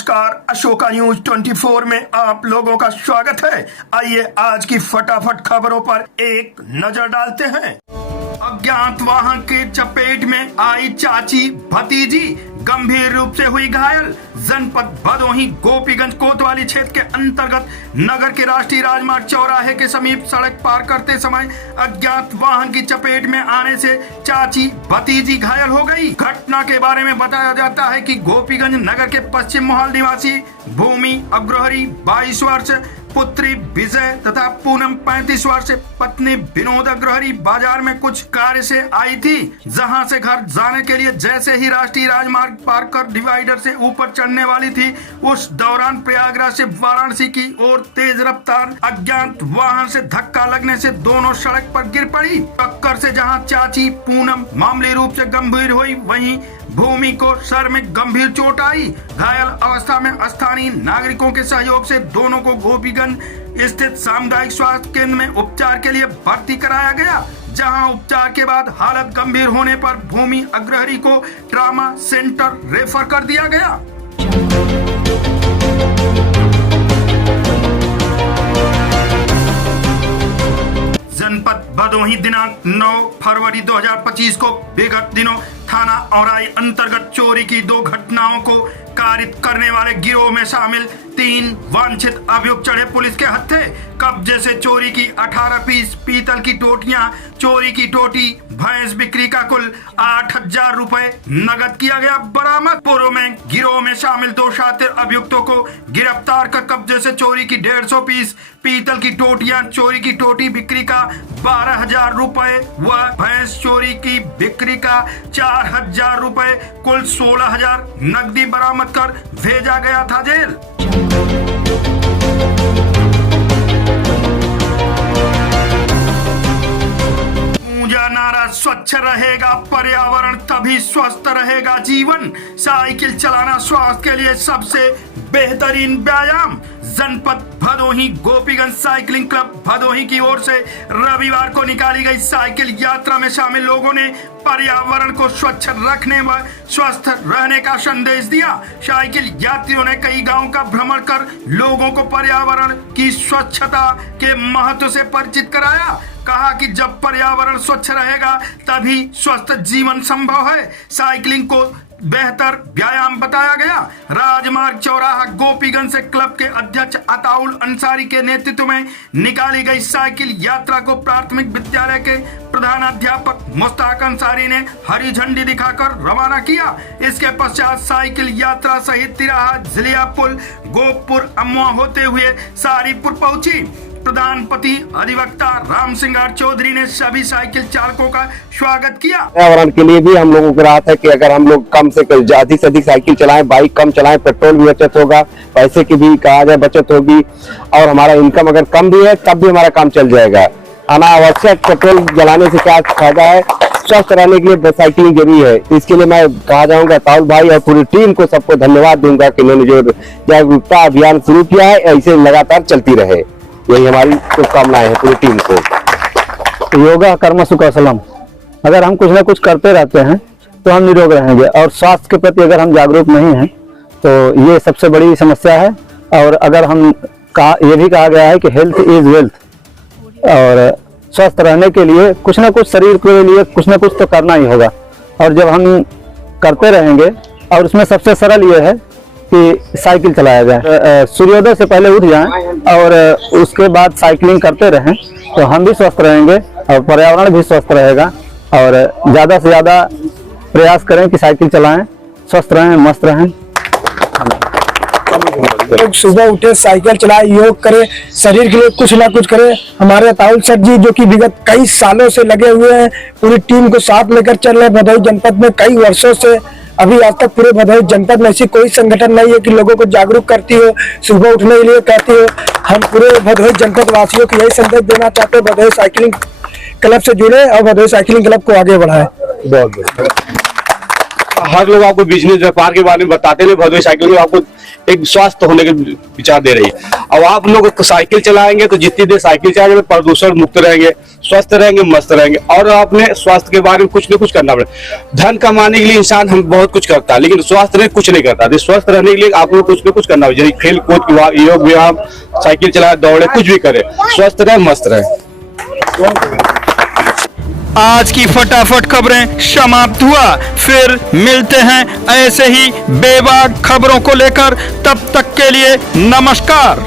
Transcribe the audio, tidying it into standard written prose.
नमस्कार, अशोका न्यूज 24 में आप लोगों का स्वागत है। आइए आज की फटाफट खबरों पर एक नजर डालते हैं। अज्ञात वाहन के चपेट में आई चाची भतीजी गंभीर रूप से हुई घायल। जनपद भदोही गोपीगंज कोतवाली क्षेत्र के अंतर्गत नगर के राष्ट्रीय राजमार्ग चौराहे के समीप सड़क पार करते समय अज्ञात वाहन की चपेट में आने से चाची भतीजी घायल हो गई। घटना के बारे में बताया जाता है कि गोपीगंज नगर के पश्चिम मोहल निवासी भूमि अग्रहरी 22 वर्ष, पुत्री विजय तथा पूनम 35 वर्ष, पत्नी विनोद अग्रहरी बाजार में कुछ कार्य से आई थी, जहां से घर जाने के लिए जैसे ही राष्ट्रीय राजमार्ग पार कर डिवाइडर से ऊपर चढ़ने वाली थी, उस दौरान प्रयागराज से वाराणसी की ओर तेज रफ्तार अज्ञात वाहन से धक्का लगने से दोनों सड़क पर गिर पड़ी। टक्कर से जहां चाची पूनम मामूली रूप से गंभीर हुई, वहीं भूमि को सर में गंभीर चोट आई। घायल अवस्था में स्थानीय नागरिकों के सहयोग से दोनों को गोपीगंज स्थित सामुदायिक स्वास्थ्य केंद्र में उपचार के लिए भर्ती कराया गया, जहां उपचार के बाद हालत गंभीर होने पर भूमि अग्रहरी को ट्रॉमा सेंटर रेफर कर दिया गया। जनपद भदोही दिनांक 9 फरवरी 2025 को विगत दिनों थाना औराई अंतर्गत चोरी की 2 घटनाओं को कारित करने वाले गिरोह में शामिल 3 वांछित अभियुक्त चढ़े पुलिस के हत्थे। कब्जे से चोरी की 18 पीस पीतल की टोटियां, चोरी की टोटी, भैंस बिक्री का कुल 8,000 रुपए नगद किया गया बरामद। पूर्व में गिरोह में शामिल 2 शातिर अभियुक्तों को गिरफ्तार कर कब्जे से चोरी की 150 पीस पीतल की टोटियां, चोरी की टोटी बिक्री का 12,000 रुपए व भैंस चोरी की बिक्री का 4,000 रुपए, कुल 16,000 नकदी बरामद कर भेजा गया था जेल। ऊंचा नारा स्वच्छ रहेगा पर्यावरण तभी स्वस्थ रहेगा जीवन। साइकिल चलाना स्वास्थ्य के लिए सबसे बेहतरीन व्यायाम। जनपद भदोही गोपीगंज साइकिलिंग क्लब भदोही की ओर से रविवार को निकाली गई साइकिल यात्रा में शामिल लोगों ने पर्यावरण को स्वच्छ रखने व स्वस्थ रहने का संदेश दिया। साइकिल यात्रियों ने कई गांवों का भ्रमण कर लोगों को पर्यावरण की स्वच्छता के महत्व से परिचित कराया। कहा कि जब पर्यावरण स्वच्छ रहेगा तभी स्वस्थ जीवन संभव है। साइकिलिंग को बेहतर व्यायाम बताया गया। राजमार्ग चौराहा गोपीगंज से क्लब के अध्यक्ष अताउल अंसारी के नेतृत्व में निकाली गई साइकिल यात्रा को प्राथमिक विद्यालय के प्रधानाध्यापक मुश्ताक अंसारी ने हरी झंडी दिखाकर रवाना किया। इसके पश्चात साइकिल यात्रा सहित तिराहा, झिलिया पुल, गोपपुर, अम्मुआ होते हुए सारीपुर पहुंची। प्रधानपति अधिवक्ता राम सिंगार चौधरी ने सभी साइकिल चालकों का स्वागत किया। पर्यावरण के लिए भी हम लोगों को राहत है कि अगर हम लोग कम से कम अधिक से अधिक साइकिल चलाएं, बाइक कम चलाएं, पेट्रोल भी बचत होगा, पैसे की भी कहा जाए बचत होगी, और हमारा इनकम अगर कम भी है तब भी हमारा काम चल जाएगा। अनावश्यक पेट्रोल जलाने से क्या फायदा है? स्वस्थ रहने के लिए साइकिलिंग जरूरी है। इसके लिए मैं कहा जाऊंगा ताउल भाई और पूरी टीम को सबको धन्यवाद दूंगा कि इन्होंने जो जागरूकता अभियान शुरू किया है ऐसे लगातार चलती रहे। यही हमारी शुभकामनाएं हैं पूरी टीम को। योगा कर्मसु कौशलम, अगर हम कुछ ना कुछ करते रहते हैं तो हम निरोग रहेंगे, और स्वास्थ्य के प्रति अगर हम जागरूक नहीं हैं तो ये सबसे बड़ी समस्या है। और अगर हम ये भी कहा गया है कि हेल्थ इज वेल्थ, और स्वस्थ रहने के लिए कुछ ना कुछ शरीर के लिए कुछ ना कुछ तो करना ही होगा। और जब हम करते रहेंगे, और उसमें सबसे सरल ये है कि साइकिल चलाया जाए, सूर्योदय से पहले उठ जाएं और उसके बाद साइकिलिंग करते रहें, तो हम भी स्वस्थ रहेंगे और पर्यावरण भी स्वस्थ रहेगा। और ज़्यादा से ज़्यादा प्रयास करें कि साइकिल चलाएं, स्वस्थ रहें, मस्त रहें। लोग सुबह उठे, साइकिल चलाए, योग करे, शरीर के लिए कुछ ना कुछ करे। हमारे ताउल सर जी जो कि विगत कई सालों से लगे हुए हैं, पूरी टीम को साथ लेकर चल रहे। भदोही जनपद में कई वर्षों से, अभी आज तक पूरे भदोही जनपद में ऐसी कोई संगठन नहीं है कि लोगों को जागरूक करती हो, सुबह उठने के लिए कहती हो। हम पूरे भदोही जनपद वासियों को यही संदेश देना चाहते हैं, भदोही साइकिलिंग क्लब से जुड़े और भदोही साइकिलिंग क्लब को आगे बढ़ाएं। बहुत हर लोग आपको बिजनेस व्यापार के बारे में बताते हैं, भदोही साइकिल में आपको एक स्वास्थ्य होने के विचार दे रही है। अब आप लोग साइकिल चलाएंगे तो जितनी देर साइकिल चलाएंगे प्रदूषण मुक्त रहेंगे, स्वस्थ रहेंगे, मस्त रहेंगे। और अपने स्वास्थ्य के बारे में कुछ न कुछ करना पड़ेगा। धन कमाने के लिए इंसान हम बहुत कुछ करता है, लेकिन स्वास्थ्य में कुछ नहीं करता। स्वस्थ रहने के लिए आप लोग कुछ न कुछ करना होगा, जैसे खेल कूद, योग व्यायाम, साइकिल चलाए, दौड़े, कुछ भी करे, स्वस्थ रहे, मस्त रहे। आज की फटाफट खबरें समाप्त हुआ। फिर मिलते हैं ऐसे ही बेबाक खबरों को लेकर। तब तक के लिए नमस्कार।